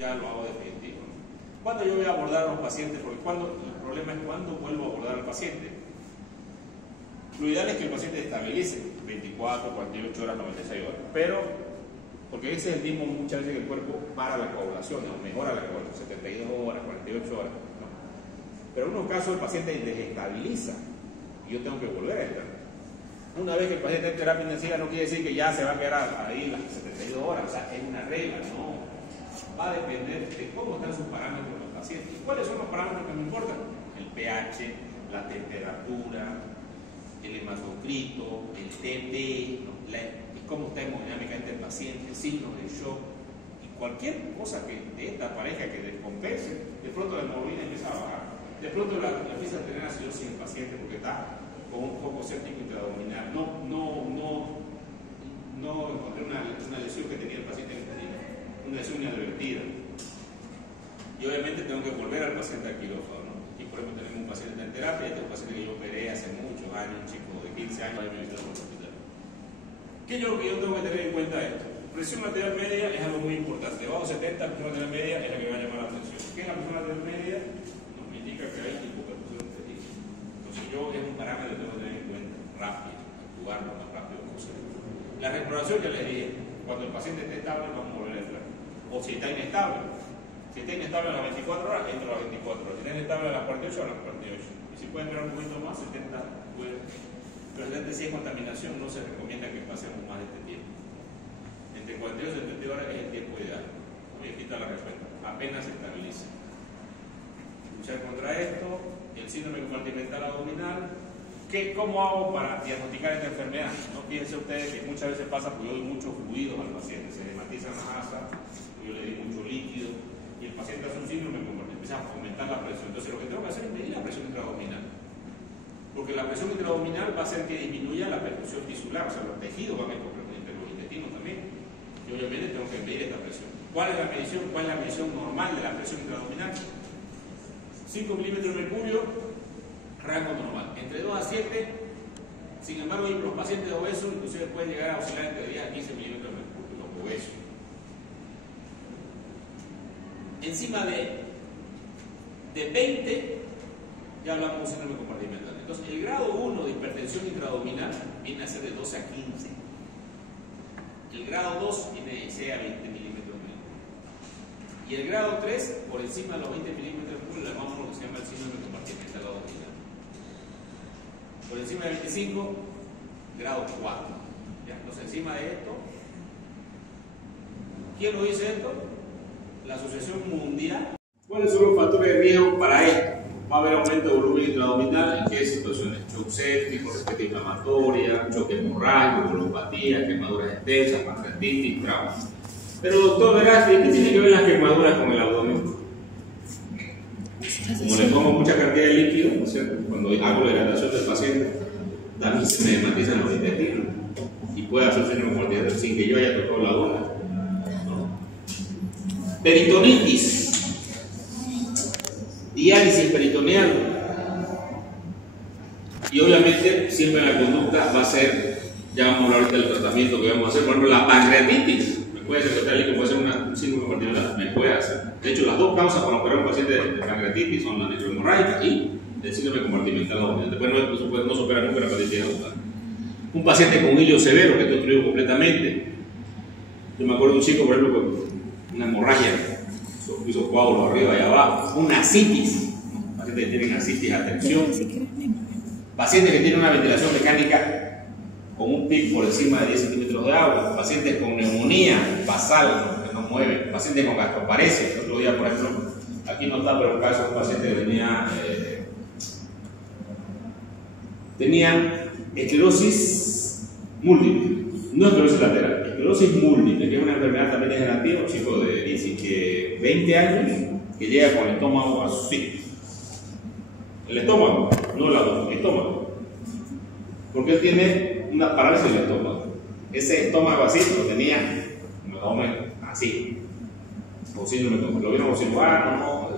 ya lo hago definitivo. ¿Cuándo yo voy a abordar a los pacientes? Porque el problema es cuándo vuelvo a abordar al paciente. Lo ideal es que el paciente estabilice 24, 48 horas, 96 horas, pero porque ese es el ritmo muchas veces que el cuerpo para la coagulación, o mejora la coagulación, 72 horas, 48 horas, ¿no? Pero en unos casos el paciente desestabiliza y yo tengo que volver a entrar. Una vez que el paciente en terapia intensiva no quiere decir que ya se va a quedar ahí las 72 horas, o sea, es una regla, no. Va a depender de cómo están sus parámetros los pacientes. ¿Y cuáles son los parámetros que me importan? El pH, la temperatura, el hematocrito, el TP, ¿no? Cómo está hemodinámicamente el paciente, signos de shock, y cualquier cosa que de esta pareja que descompense, de pronto la hemoglobina empieza a bajar, de pronto la empieza a tener acidosis en el paciente porque está con un foco séptico intraabdominal. No encontré una lesión que tenía el paciente en el intestino, una lesión inadvertida. Y obviamente tengo que volver al paciente al quirófano, ¿no? Y por ejemplo tenemos un paciente en terapia, este es un paciente que yo operé hace muchos años, un chico de 15 años, ahí me visitó por el hospital. ¿Qué es lo que yo tengo que tener en cuenta esto? Presión arterial media es algo muy importante. Debajo de 70, la presión arterial media es la que va a llamar la atención. ¿Qué es la presión arterial media? Nos indica que hay hipoperfusión objetiva. Entonces yo es un parámetro que tengo que tener en cuenta, rápido, actuar lo más rápido posible. La restauración ya les dije, cuando el paciente esté estable vamos a volver a entrar. O si está inestable. Si está inestable a las 24 horas, entra a las 24 horas. Si está inestable a las 48 horas, a las 48. Y si puede entrar un poquito más, 70 puede. Pero si hay contaminación, no se recomienda que pasemos más de este tiempo. Entre 42 y 72 horas es el tiempo ideal. Y aquí está la respuesta. Apenas se estabiliza. Luchar contra esto, el síndrome compartimental abdominal. ¿Cómo hago para diagnosticar esta enfermedad? No piensen ustedes que muchas veces pasa porque yo doy muchos fluidos al paciente, se hematizan la masa, yo le doy mucho líquido y el paciente hace un síndrome compartimental, empieza a aumentar la presión. Entonces lo que tengo que hacer es medir la presión intraabdominal. Porque la presión intraabdominal va a hacer que disminuya la perfusión tisular, o sea, los tejidos van a hiperperfudir, los intestinos también. Y obviamente tengo que medir esta presión. ¿Cuál es la medición? ¿Cuál es la medición normal de la presión intraabdominal? 5 milímetros de mercurio, rango normal. Entre 2 a 7, sin embargo, los pacientes obesos inclusive pueden llegar a oscilar entre 10 a 15 milímetros de mercurio, los obesos. Encima de 20, ya hablamos de síndrome compartimental. Entonces, el grado 1 de hipertensión intraabdominal viene a ser de 12 a 15. El grado 2 viene de 6 a 20 milímetros de mercurio. Y el grado 3, por encima de los 20 milímetros de mercurio, le llamamos lo que se llama el síndrome compartimental abdominal. Por encima de 25, grado 4. ¿Ya? Entonces, encima de esto, ¿quién lo dice esto? La Asociación Mundial. ¿Cuáles son los factores de riesgo para esto? Va a haber aumento de volumen intraabdominal en qué situaciones: shock séptico, respuesta inflamatoria, choque hemorrágico, colopatía, quemaduras extensas, pancreatitis, traumas. Pero doctor, verás, ¿qué tiene que ver las quemaduras con el abdomen? Como le pongo mucha cantidad de líquido, ¿no es cierto? Cuando hago la hidratación del paciente, también se me hematizan los intestinos y puede hacer síndrome compartimental sin que yo haya tocado la bola. Peritonitis. Diálisis peritoneal. Y obviamente siempre la conducta va a ser, ya vamos a hablar ahorita del tratamiento que vamos a hacer, por ejemplo la pancreatitis, me puede secretar que puede ser un síndrome compartimental, me puede hacer. De hecho, las dos causas para operar a un paciente de pancreatitis son la necrohemorrágica y el síndrome compartimental abdominal. Después no se opera nunca la hepatitis abdominal. Un paciente con hilo severo que está obstruido completamente. Yo me acuerdo de un chico, por ejemplo, con una hemorragia, hizo coágulos arriba y abajo, una ascitis, pacientes que tienen ascitis a tensión, pacientes que tienen una ventilación mecánica con un PIC por encima de 10 centímetros de agua, pacientes con neumonía basal que no mueven, pacientes con gastroparesia. El otro día, por ejemplo, aquí no está, pero un caso de un paciente que tenía esclerosis múltiple, no esclerosis lateral, esclerosis múltiple, que es una enfermedad también degenerativa, un chico de 20 años que llega con el estómago así. El estómago, no el abdomen, el estómago. Porque él tiene una parálisis del estómago. Ese estómago así lo tenía, el abdomen así. O síndrome, lo vieron como cirujano, ¿no?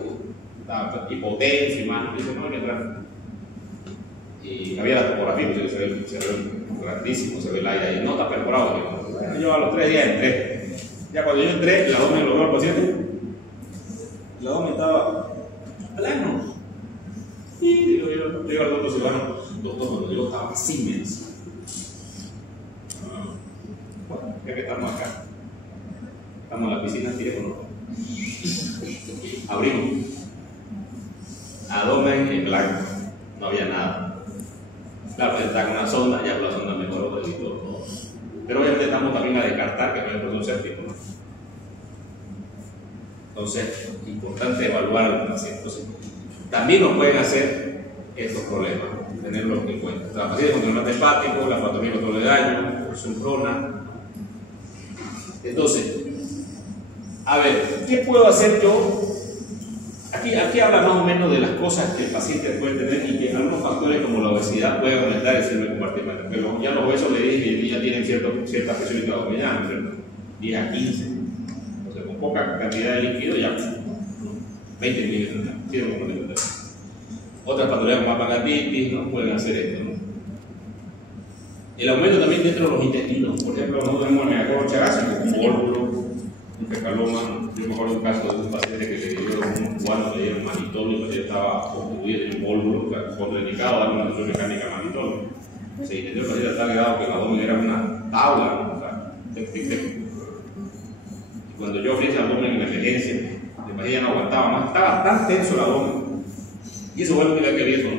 Hipotenso y más. Dice, no hay que entrar. Y había la topografía, pues, se ve grandísimo, se ve el aire ahí, no está perforado. Bueno, yo a los 3 días entré. Ya cuando yo entré, el abdomen lo veo al paciente El abdomen estaba plano. Y digo al doctor Silvano, doctor, yo estaba así, me dice. Bueno, ya que estamos acá, estamos en la piscina, tirémonos. Abrimos. Abdomen en blanco, no había nada. Claro, está con una sonda, ya la sonda mejoró y todo. Pero obviamente estamos también a descartar que no hay presión séptico, ¿no? Entonces, es importante evaluar al paciente. Entonces, también nos pueden hacer estos problemas, tenerlos en cuenta. La paciente con trasplante hepático, la patología de control de daño, presión crona. Entonces, a ver, ¿qué puedo hacer yo? Aquí habla más o menos de las cosas que el paciente puede tener y que algunos factores como la obesidad pueden aumentar el síndrome compartimento. Pero ya los huesos le dije ya tienen cierta presión intraabdominal, ¿cierto? 10 a 15. O sea, con poca cantidad de líquido ya 20 milímetros, síndrome compartimento. Otras patologías como apendicitis no pueden hacer esto, ¿no? El aumento también dentro de los intestinos. Por ejemplo, nosotros tenemos megacolon chagásico, un vólvulo, un fecaloma. Yo me acuerdo de un caso de un paciente que le dio un cubano, le dieron manitol y el paciente estaba obstruido en un vólvulo, o sea, contraindicado a dar una función mecánica manitol. Se intentó el paciente tal grado que el abdomen era una tabla, ¿no? O sea, y cuando yo abrí ese abdomen en la emergencia, el paciente ya no aguantaba más, estaba tan tenso el abdomen. Y eso bueno que vi eso, ¿no?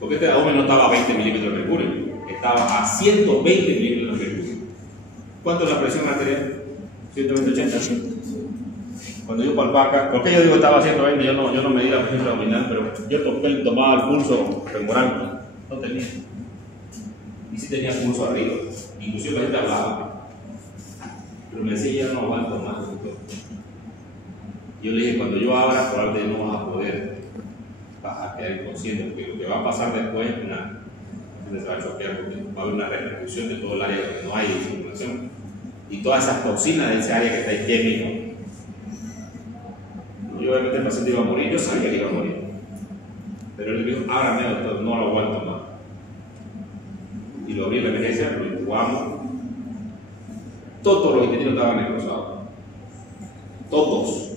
Porque este abdomen no estaba a 20 milímetros de mercurio, estaba a 120 milímetros de mercurio. ¿Cuánto es la presión arterial? 120-80. Cuando yo palpaba acá, porque yo digo estaba a 120, yo no medí la presión abdominal, pero yo tomaba el pulso femoral, no tenía. Y sí tenía pulso arriba, inclusive la gente hablaba. Pero me decía, ya no aguanto más, doctor. Yo le dije, cuando yo abra, probablemente no vas a poder a quedar inconsciente, porque lo que va a pasar después es se va a choquear, porque va a haber una repercusión de todo el área donde no hay circulación. Y todas esas toxinas de esa área que está isquémico. Y obviamente el paciente iba a morir, yo sabía que iba a morir. Pero él dijo, ábrame, doctor, no lo aguanto más. Y lo abrí en la emergencia, lo incubamos. Todos los intestinos estaban necrosados. Todos.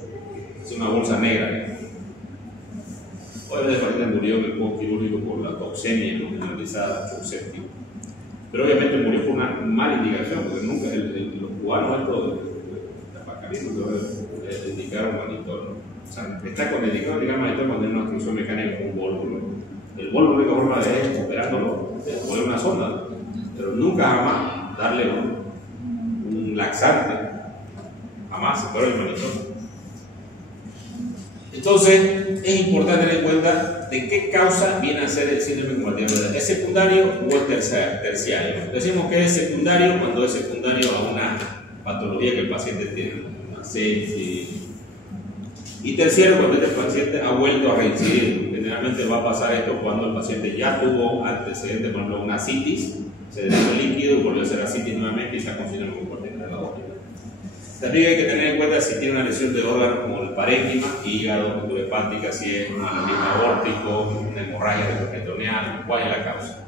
Es una bolsa negra. Obviamente el paciente murió en el poco quirúrgico por la toxemia no generalizada, shock séptico. Pero obviamente murió por una mala indicación, porque nunca los cubanos estos de apacalismo le indicaron manitol, ¿no? O sea, está contraindicado indicar manitol cuando hay una obstrucción mecánica con un vólvulo. El vólvulo, la única forma de es operándolo, es poner una sonda, pero nunca jamás darle un laxante, jamás se pone el manitol. Entonces, es importante tener en cuenta de qué causa viene a ser el síndrome compartimento. ¿Es secundario o es terciario? Decimos que es secundario cuando es secundario a una patología que el paciente tiene, una sepsis. Y terciario cuando este paciente ha vuelto a reincidir. Generalmente va a pasar esto cuando el paciente ya tuvo antecedentes, por ejemplo, una ascitis, se derramó el líquido, volvió a hacer ascitis nuevamente y está con síndrome compartimento de la boca. También hay que tener en cuenta si tiene una lesión de órganos como el parénquima, hígado, cultura hepática, si es un aneurisma aórtico, una hemorragia retroperitoneal, cuál es la causa.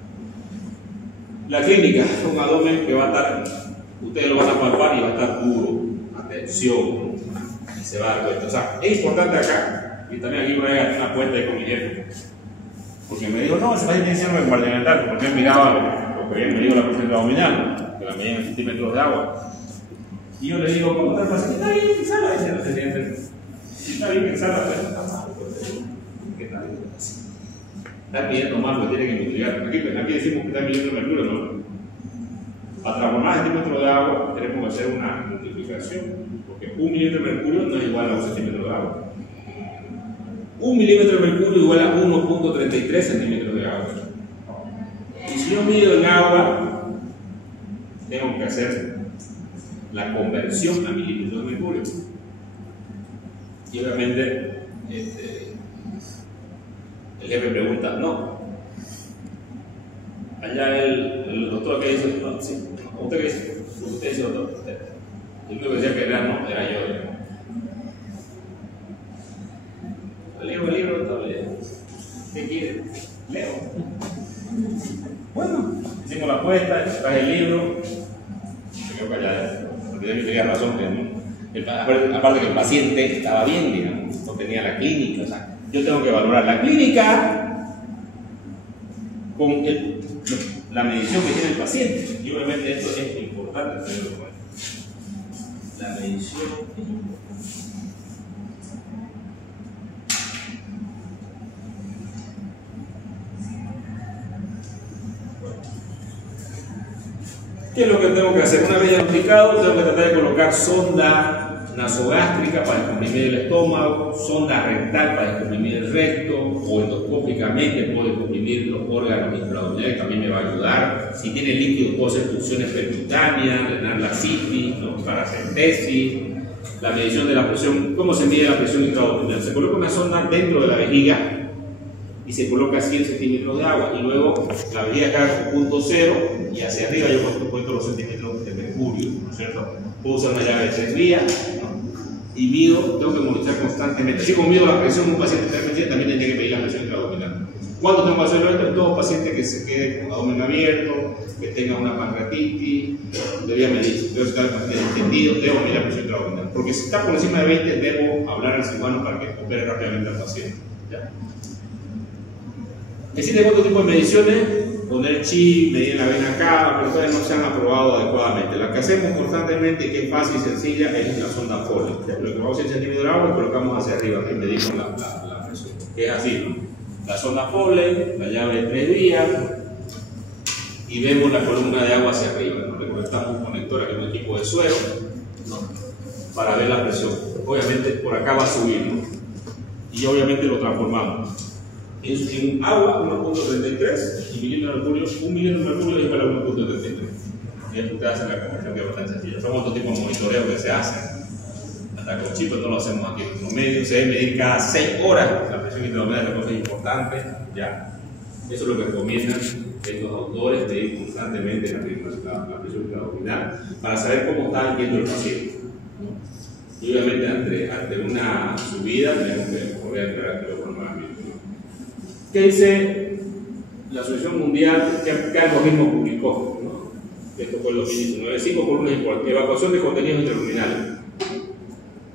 La clínica es un abdomen que va a estar, ustedes lo van a palpar y va a estar duro, atención, y se va a dar cuenta. O sea, es importante acá, y también aquí voy a hacer una cuenta con mi jefe, porque me dijo, no, ese paciente tiene síndrome compartimental, porque él miraba lo que había medido la presión abdominal, que la medía en centímetros de agua. Y yo le digo, ¿cómo está el paciente? Está bien, pensaba, dice el paciente. Está bien, pensaba, pero está mal. ¿Qué tal? Está pidiendo mal, porque tiene que multiplicar. Aquí decimos que está midiendo mercurio, ¿no? A transformar centímetros de agua tenemos que hacer una multiplicación, porque 1 milímetro de mercurio no es igual a 1 centímetro de agua. 1 milímetro de mercurio igual a 1.33 centímetros de agua. Y si yo mido en agua, tengo que hacer la conversión a milímetros de mercurio. Y obviamente el jefe pregunta, no. Allá el doctor que dice, no, sí. ¿Usted qué dice? Usted dice, doctor. El único que decía que era no, era yo. Leo el libro, doctor. ¿Qué quiere? Leo. Bueno, hicimos la apuesta, traje el libro. Me quedo callado. Porque yo tenía razón que Aparte que el paciente estaba bien, digamos, no tenía la clínica. O sea, yo tengo que valorar la clínica con la medición que tiene el paciente. Y obviamente esto es importante tenerlo en cuenta. La medición es importante. ¿Qué es lo que tengo que hacer? Una vez diagnosticado, tengo que tratar de colocar sonda nasogástrica para descomprimir el estómago, sonda rectal para descomprimir el recto, o endoscópicamente puedo descomprimir los órganos intraabdominales, también me va a ayudar. Si tiene líquido, puedo hacer punciones percutáneas, drenar la citis, paracentesis, la medición de la presión. ¿Cómo se mide la presión intraabdominal? Se coloca una sonda dentro de la vejiga y se coloca 100 centímetros de agua, y luego la vejiga cae con punto cero y hacia arriba yo cuento los centímetros de mercurio, ¿no es cierto? Puedo usar una llave de 3 vías, ¿no? Y mido, tengo que monitorear constantemente. Si mido la presión de un paciente intermitente, también tendría que medir la presión intraabdominal. ¿Cuándo tengo que hacerlo esto? En todo paciente que se quede con abdomen abierto, que tenga una pancreatitis, debería medir. Debo estar entendido, debo medir la presión intraabdominal. Porque si está por encima de 20, debo hablar al cirujano para que opere rápidamente al paciente. ¿Ya? Existen otro tipo de mediciones, poner chip, medir la vena cava, pero todavía no se han aprobado adecuadamente. La que hacemos constantemente y que es fácil y sencilla es la sonda Foley. Le colocamos 100 centímetros de agua y colocamos hacia arriba, que medimos la presión. Es así, ¿no? La sonda Foley, la llave de 3 vías, y vemos la columna de agua hacia arriba, ¿no? Le conectamos un conector aquí, un equipo de suero, ¿no? Para ver la presión. Obviamente por acá va a subir, ¿no? Y obviamente lo transformamos. En agua 1.33 y milímetros de mercurio, 1 milímetro de mercurio es igual a 1.33. Y ustedes hacen la conversión, que es bastante sencilla. Son otros tipos de monitoreo que se hacen. Hasta con chip no lo hacemos aquí en nuestro medio. Se debe medir cada 6 horas la presión intraabdominal, es una cosa importante. ¿Ya? Eso es lo que recomiendan estos autores, medir constantemente la presión intraabdominal para saber cómo está yendo el paciente. Y obviamente ante una subida tenemos que poder esperar que lo formamos. ¿Qué dice la Asociación Mundial que el organismo publicó? ¿No? Esto fue en 2019. 5 columnas importantes. Evacuación de contenidos intraabdominales.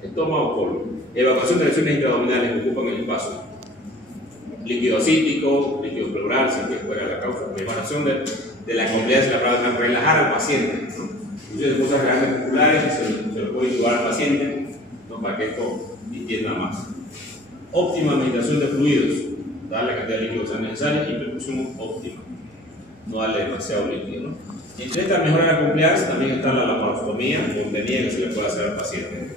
Estómago, colon. Evacuación de lesiones intraabdominales que ocupan el espacio. Líquido acítico, líquido pleural, si que fuera la causa. Evaluación de la complicancia de la palabra, relajar al paciente. Muchas cosas grandes populares se lo puede ayudar al paciente, ¿no? Para que esto entienda más. Óptima administración de fluidos. Darle la cantidad de líquido que sea necesaria y perfusión óptima, no darle demasiado líquido, ¿no? Entre estas mejoras de la compliance también está la laparostomía contenida que se le puede hacer al paciente.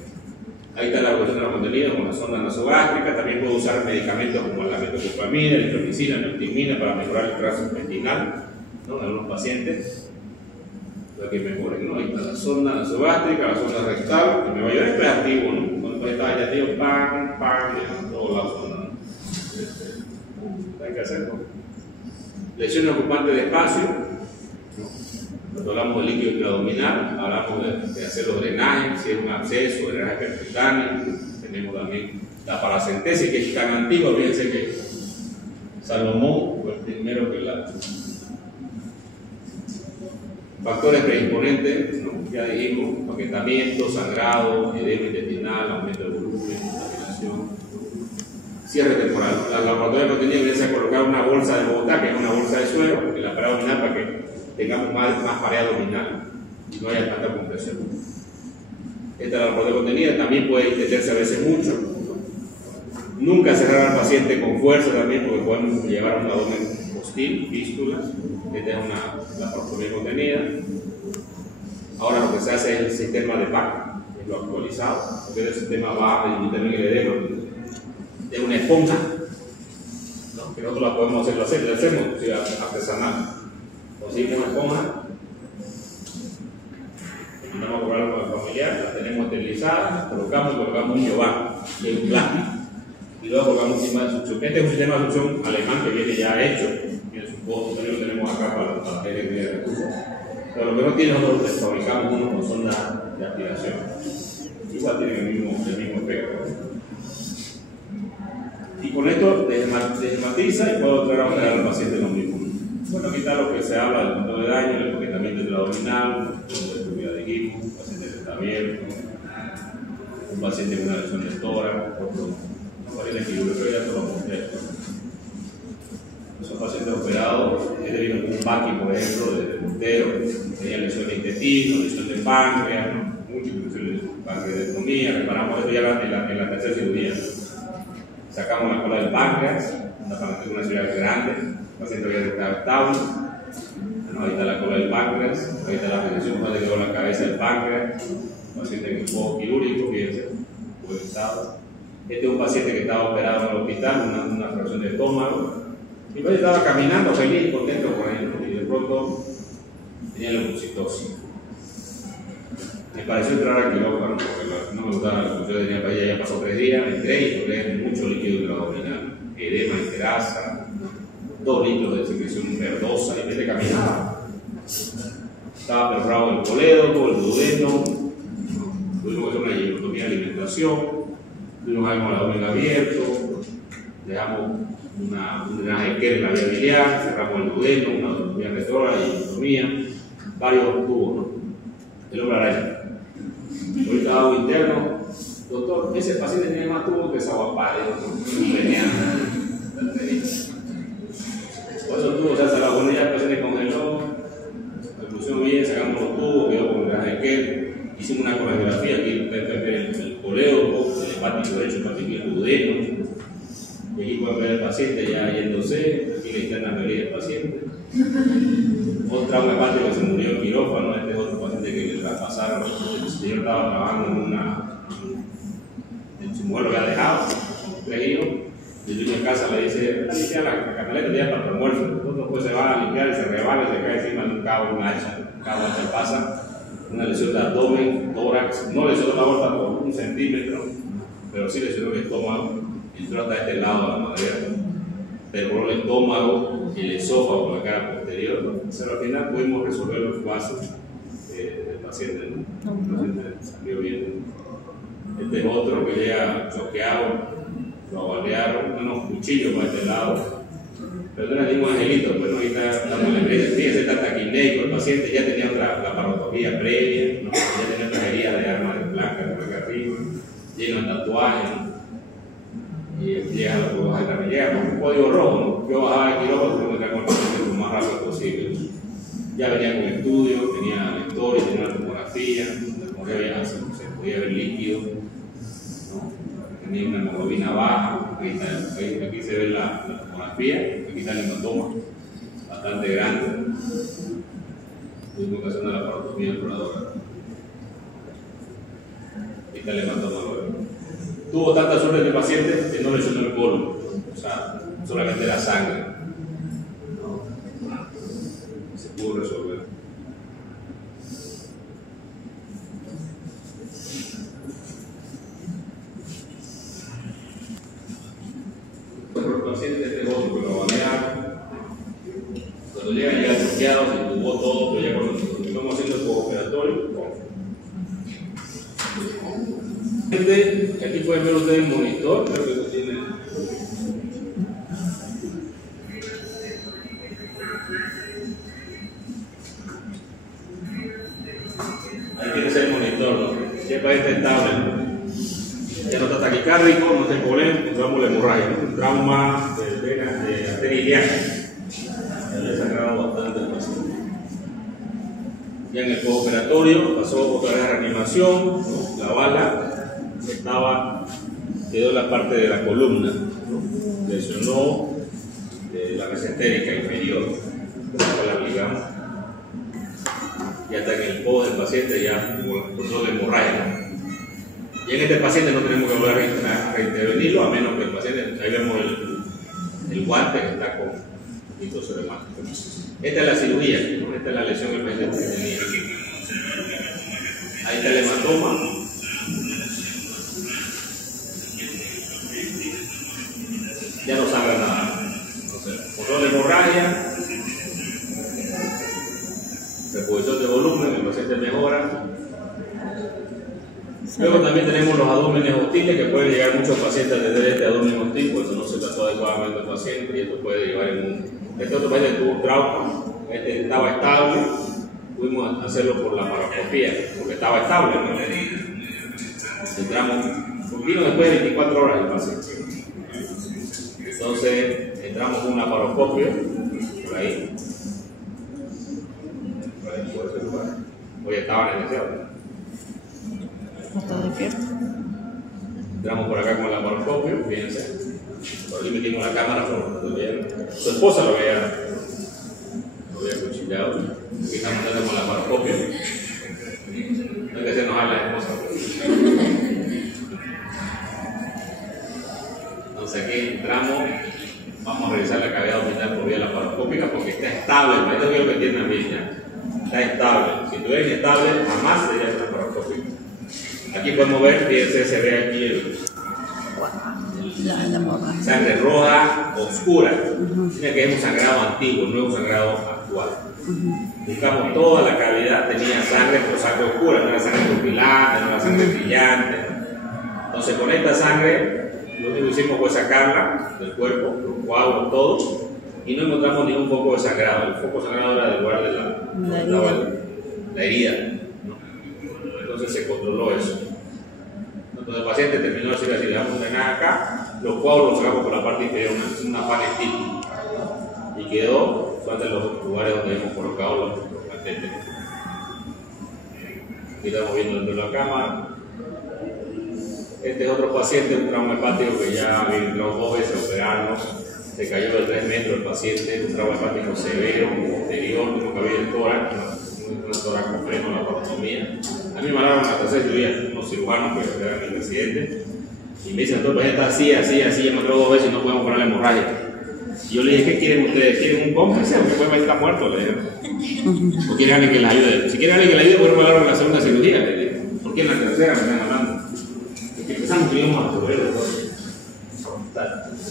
Ahí está la evaluación de la contenida con la sonda nasogástrica. También puedo usar medicamentos como la metoclopramida, la intromicina, la neutimina para mejorar el trazo intestinal, ¿no? En algunos pacientes para que mejoren, ¿no? Ahí está la sonda nasogástrica, la sonda rectal, que me va a ayudar. Esto es activo, ¿no? Cuando está ya activo, ¡pam! Toda la sonda. Hay que hacerlo. Lesiones ocupantes de espacio. Cuando hablamos de líquido intraabdominal, hablamos de hacer los drenajes, si es un absceso, drenaje percutáneo. Tenemos también la paracentesis, que es tan antigua. Fíjense que Salomón fue el primero que la. Factores predisponentes, ¿no? Ya dijimos, empaquetamiento, sangrado, edema intestinal, aumento del volumen, contaminación. Cierre temporal. La laboratoria de contenido debería ser colocar una bolsa de Bogotá, que es una bolsa de suero, en la pared abdominal para que tengamos más pared abdominal y no haya tanta compresión. Esta laboratoria de contenido también puede extenderse a veces mucho. Nunca cerrar al paciente con fuerza también, porque podemos llevar a un abdomen hostil, fístulas. Esta es una laparostomía contenida. Ahora lo que se hace es el sistema de PAC, es lo actualizado, porque el sistema va a limitar el edema. De una esponja, ¿no? Que nosotros la podemos hacer, lo hacemos, si artesanal. Conseguimos una esponja, mandamos a probarla con el familiar, la tenemos esterilizada, colocamos un yobar, que es un plástico, y luego colocamos un sistema de succión. Este es un sistema de succión alemán que viene ya hecho, tiene su costo, también lo tenemos acá para la tele de recursos. Pero lo que no tiene, nosotros fabricamos uno con sonda de aspiración. Igual tienen el mismo efecto. Y con esto desmatiza y puedo traer a operar al paciente lo mismo. Bueno, aquí está lo que se habla del control de daño, el empaquetamiento intraabdominal, la seguridad de equipo, el paciente está abierto, un paciente con una lesión de tórax, otro paciente que yo creo ya todo lo mostré. Son pacientes operados, este vino con un Paqui, por ejemplo, de Montero, tenía lesión de intestino, lesión de páncreas, ¿no? Múltiples lesiones de pancreatomía, reparamos esto ya en la tercera cirugía. Sacamos la cola del páncreas, una cirugía grande, el paciente había estado estable. Bueno, ahí está la cola del páncreas, ahí está la posición donde quedó la cabeza del páncreas, un paciente en el poco quirúrgico, fíjense, buen estado. Este es un paciente que estaba operado en el hospital, una fracción de estómago. Y pues estaba caminando feliz, contento por ahí, ¿no? Y de pronto tenía leucocitosis. Me pareció entrar al quirófano porque no me gustaba la función, tenía para allá, ya pasó 3 días, entré y tomé mucho líquido intraabdominal, edema en grasa, 2 litros de secreción verdosa, y vete caminando. Estaba perforado el colédoco, el duodeno, tuvimos que hacer una hipotomía de alimentación, tuvimos algo el abdomen abierto, dejamos un drenaje que en la vía biliar, cerramos el duodeno, una autonomía retrógrada y hipotomía, varios tubos, ¿no? El hombre araña. Ahorita hago interno, doctor, ese paciente tiene más tubos que Zaguapare, por esos tubos se hace la buena, el paciente congeló, lo pusimos bien, sacamos los tubos, quedó con el drenaje que hicimos una coreografía, aquí ustedes pueden ver el colédoco, el hepático derecho, el hepático y el duodeno. Y aquí pueden ver el paciente ya yéndose, aquí la interna mayoría del paciente. Otro trauma hepático que se murió en quirófano, este es otro paciente que le traspasaron. El señor estaba trabajando en su mujer lo había dejado, 3 hijos, y el dueño en casa le dice, limpia la camioneta ya para el almuerzo. Otro pues se va a limpiar y se rebala y se cae encima de un cabo, un hacha. Un cabo se pasa, una lesión de abdomen, tórax, no lesionó la aorta por 1 centímetro, pero sí lesionó el estómago. Entró hasta este lado de la madera, perforó el estómago y el esófago por la cara posterior. Pero al final pudimos resolver los casos del paciente, ¿no? El paciente salió bien. Este es otro que llega choqueado, lo abalearon, unos cuchillos por este lado. Pero no era ningún angelito, pues no, ahí estamos en la iglesia. Fíjense, está taquindéico, el paciente ya tenía la parotología previa, ¿no? Ya tenía otra herida de arma de blanca por acá arriba, lleno de tatuajes, ¿no? Y llega a la curva de la llega con un código rojo, ¿no? Yo bajaba de quirófano, tengo que estar con el paciente lo más rápido posible. Ya venía con estudio, tenía la historia, tenía una tomografía, se podía ver líquido, ¿no? Tenía una hemoglobina baja, aquí se ve la tomografía, aquí está el hematoma, bastante grande. Tuvimos que hacer una laparotomía exploradora. Aquí está el hematoma. Tuvo tanta suerte este paciente que no lesionó el colon, o sea, solamente la sangre. ¿No? Se pudo resolver. Otro paciente de este otro que lo balearon. Cuando llegan choqueados, se tumbó todo, pero ya cuando estamos haciendo el postoperatorio, aquí pueden ver ustedes el monitor, creo que eso tiene. Ahí tiene ese monitor, ¿no? Siempre está estable, ¿no? Ya no está taquicárdico, no está problema, encontramos la hemorragia, ¿no? Un trauma de arteria ilíaca. Ya le he sacado bastante el paciente. Ya en el postoperatorio pasó otra vez a reanimación, ¿no? La bala quedó en la parte de la columna, ¿no? Lesionó la mesentérica inferior, la aplicamos. Ya está en el podo del paciente, ya con la hemorragia. Y en este paciente no tenemos que volver a reintervenirlo, a menos que el paciente, ahí vemos el guante que está con nitroso reumático. Esta es la cirugía, ¿no? Esta es la lesión que el paciente tenía. Ahí está el hematoma. Ya no sangra nada. Control de hemorragia, reposición de volumen, el paciente mejora. Luego también tenemos los abdómenes hostiles, que pueden llegar muchos pacientes desde este abdomen hostil, pues no se trató adecuadamente el paciente y esto puede llevar en un. Este otro paciente tuvo un trauma, este estaba estable, pudimos hacerlo por la paroscopía, porque estaba estable, ¿no? Entramos, vino después de 24 horas el paciente. Entonces, entramos con un laparoscopio, por ahí, por ese lugar. Hoy estaban en ese auto. ¿No está despierto? Entramos por acá con el laparoscopio, fíjense. Por aquí metimos la cámara, su esposa lo había cuchillado. Aquí estamos entrando con el laparoscopio. No es que se nos haga la esposa. Entonces aquí entramos, vamos a revisar la cavidad abdominal por vía laparoscópica porque está estable, esto es lo que entiendan bien, ¿ya? Está estable. Si estuviera inestable, jamás sería laparoscópico. Aquí podemos ver, fíjense, se ve aquí la sangre roja oscura. Tiene que es un sangrado antiguo, no es un sangrado actual. Buscamos toda la cavidad, tenía sangre, pero sangre oscura, no era sangre pupilante, no era sangre brillante. Entonces con esta sangre, lo único que hicimos fue sacarla del cuerpo, los coágulos, todo, y no encontramos ningún foco de sangrado. El foco de sangrado era del lugar de la herida, ¿no? Entonces se controló eso. Entonces el paciente terminó de decir así, le damos una drenaje acá, los coágulos los sacamos por la parte inferior, una panestita, y quedó en los lugares donde hemos colocado los catéteres. Aquí estamos viendo dentro de la cámara. Este es otro paciente, un trauma hepático que ya había entrado 2 veces a operarlo. Se cayó de 3 metros el paciente, un trauma hepático severo, posterior, como que había el tórax, una tórax con freno, la laparotomía. A mí me mandaron a hacer cirugía, unos cirujanos que eran mis residentes, y me dicen, todo el paciente está así, ya me entró 2 veces y no podemos parar la hemorragia. Y yo le dije, ¿qué quieren ustedes? ¿Quieren un cómplice o que puede estar muerto? Le dije. ¿O quieren alguien que les ayude? Si quieren alguien que les ayude, podemos hablar en la segunda cirugía. Le dije. ¿Por qué en la tercera me están hablando? Porque empezamos que íbamos a cubrir de todo.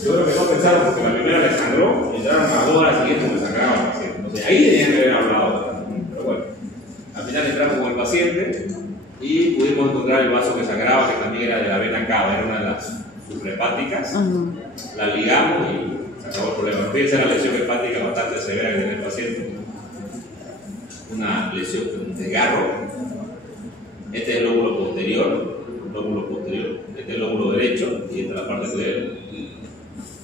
Yo creo que no pensaron porque la primera le sangró y entraron a las 2 horas siguientes me sangraban el paciente. Entonces ahí tenían que haber hablado. Pero bueno, al final entramos con el paciente y pudimos encontrar el vaso que sangraba, que también era de la vena cava, era una de las suprahepáticas. La ligamos y se acabó el problema. Fíjense la lesión hepática bastante severa que tiene el paciente. Una lesión, un desgarro. Este es el lóbulo posterior. Este es el lóbulo derecho y esta es la parte de él.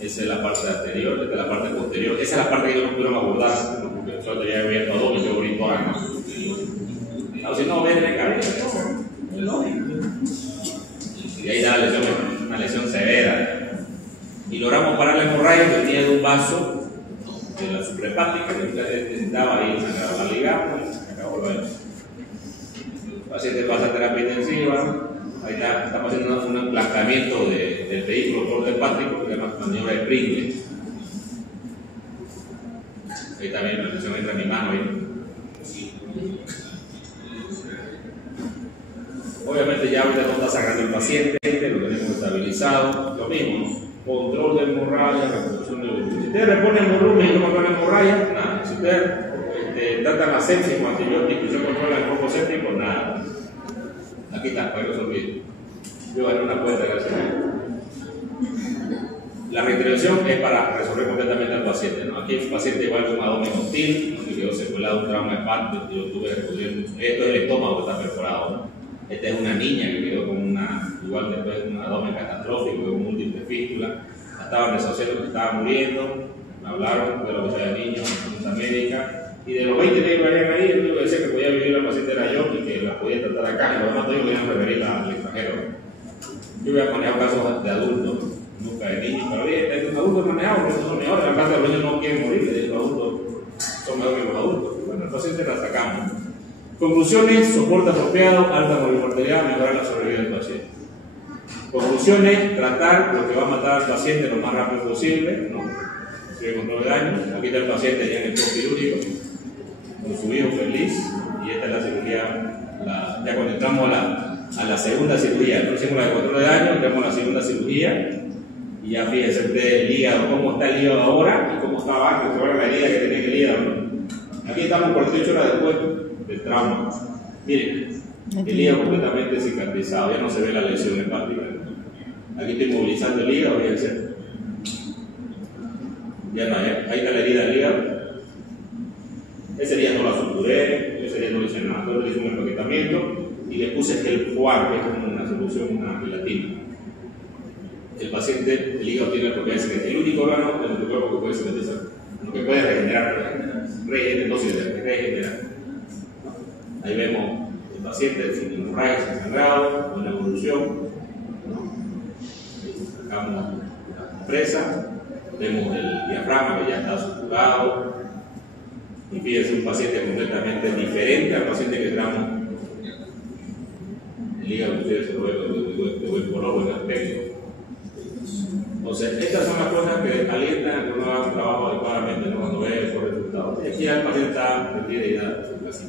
Esa es la parte anterior, esta es la parte posterior. Esa es la parte que yo no pude abordar, porque yo tenía abierto a 2 y yo abrí todas. No, si no, ven en el cabello, no. Y ahí está la lesión, una lesión severa. Y logramos parar la hemorragia que venía de un vaso de la suprahepática, que estaba ahí sangrado. La ligamos y se acabó el El paciente pasa a terapia intensiva. Ahí estamos haciendo un emplazamiento del vehículo portohepático que se llama maniobra de Pringle. Ahí también la lesión entra en mi mano. Obviamente ya ahorita no está sangrando el paciente, lo tenemos estabilizado. Lo mismo, control de hemorragia, reconstrucción de volumen. Si ustedes reponen volumen y no controlan hemorragia, nada. Si ustedes tratan la sepsis con antibióticos y no controlan el cuerpo séptico, nada. Aquí está, para que no se olvide. Yo gané una cuenta, gracias a Dios. La reintervención es para resolver completamente al paciente, ¿no? Aquí el paciente igual con un abdomen hostil, que quedó secuelado un trauma hepático, yo tuve que recurrir. Esto es el estómago que está perforado, ¿no? Esta es una niña que quedó con igual después de un abdomen catastrófico, con múltiple fístula. Estaban desociando que estaba muriendo, me hablaron de la unidad de niños, una médica. Y de los 20 médicos que habían ahí, el único que decía que podía vivir la paciente era yo y que la podía tratar acá, y los demás todos podían referirla al extranjero. Yo había manejado casos de adultos, nunca de niños, pero bien, los adultos manejados, los son mejores, la parte de los niños no quieren morir, los adultos son mejores que los adultos. Bueno, el paciente la sacamos. Conclusiones: soporte apropiado, alta mortalidad, mejorar la sobrevida del paciente. Conclusiones: tratar lo que va a matar al paciente lo más rápido posible, ¿no? Sigue control de daño. Aquí está el paciente ya en el post quirúrgico, con su hijo feliz, y esta es la cirugía, ya cuando entramos a la segunda cirugía, no hicimos la de control de daño, entramos a la segunda cirugía, y ya fíjense ustedes el hígado, cómo está el hígado ahora y cómo estaba antes, ahora la herida que tenía el hígado, ¿no? Aquí estamos 48 horas después del trauma. Miren, el hígado completamente cicatrizado, ya no se ve la lesión hepática. Aquí estoy movilizando el hígado, fíjense. Ya no, ahí está la herida del hígado. Ese día no la suturé, ese día no hice nada, solo hice un empaquetamiento y le puse gel Juan, que es como una solución, una gelatina. El paciente, el hígado tiene la propiedad de ser el único órgano de nuestro cuerpo que puede someterse, lo que puede regenerar, regenerar. Ahí vemos el paciente sin hemorragia, sin sangrado, con la evolución. Sacamos la compresa, vemos el diafragma que ya está suturado. Y fíjense, un paciente completamente diferente al paciente que tenemos. El hígado, ustedes se lo ven de buen color, buen aspecto. Entonces, estas son las cosas que alientan a que uno haga un trabajo adecuadamente, ¿no? Cuando ve esos resultados. Y aquí ya el paciente está metido y ya así.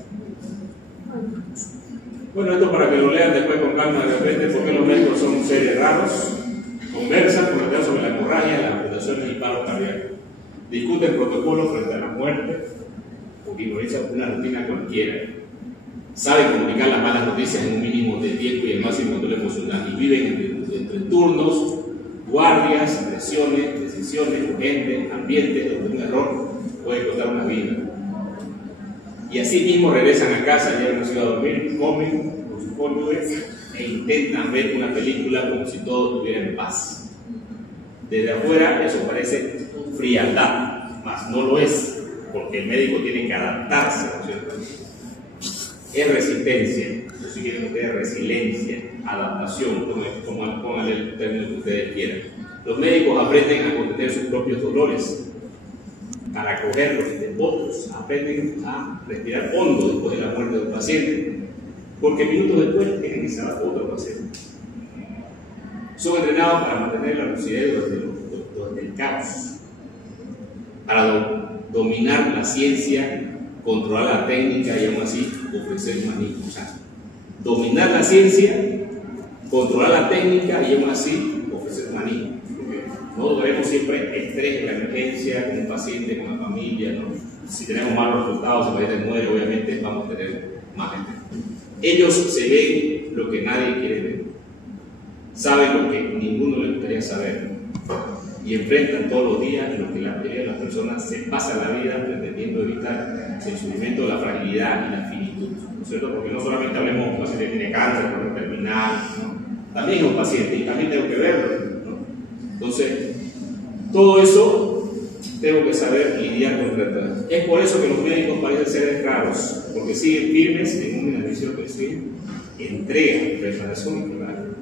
Bueno, esto para que lo lean después con calma de repente, porque los médicos son seres raros, conversan por ejemplo sobre la hemorragia, las amputaciones y paros cardíacos, discuten protocolos frente a la muerte, porque ignoran una rutina cualquiera, saben comunicar las malas noticias en un mínimo de tiempo y el máximo control emocional, y viven entre turnos, guardias, presiones, decisiones, urgentes, ambientes donde un error puede costar una vida. Y así mismo regresan a casa, llegan a la ciudad a dormir, comen con sus cónyuges e intentan ver una película como si todo estuviera en paz. Desde afuera eso parece frialdad, mas no lo es, porque el médico tiene que adaptarse, ¿no es cierto? Es resistencia, eso sí quieren ustedes, resiliencia, adaptación, pónganle el término que ustedes quieran. Los médicos aprenden a contener sus propios dolores, para acogerlos de otros, aprenden a respirar hondo después de la muerte de un paciente, porque minutos después tienen que salvar a otro paciente. Son entrenados para mantener la lucidez durante el caos, para dominar la ciencia, controlar la técnica y aún así ofrecer humanismo. O sea, dominar la ciencia, controlar la técnica y aún así ofrecer humanismo. No veremos siempre estrés en la emergencia con un paciente, con la familia, ¿no? Si tenemos malos resultados, si el paciente muere, obviamente vamos a tener más gente. Ellos se ven lo que nadie quiere ver, saben lo que ninguno le gustaría saber y enfrentan todos los días lo que la mayoría de las personas se pasan la vida pretendiendo evitar: el sufrimiento, la fragilidad y la finitud, ¿no es cierto? Porque no solamente hablemos de un paciente que tiene cáncer, cáncer terminal, ¿no? También es un paciente y también tengo que verlo. Entonces, todo eso tengo que saber lidiar con el retraso. Es por eso que los médicos parecen ser raros, porque siguen firmes en una misión que es entrega, preparación y cuidado.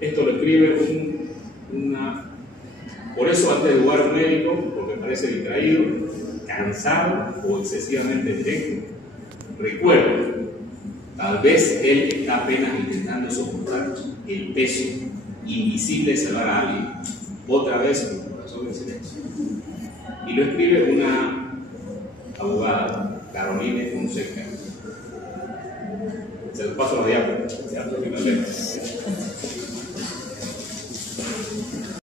Esto lo escribe por eso antes de jugar a un médico, porque parece distraído, cansado o excesivamente directo, recuerdo, tal vez él está apenas intentando soportar el peso invisible de salvar a alguien, otra vez con el corazón en silencio. Y lo escribe una abogada, Caroline Fonseca. Se lo paso a la diálogo.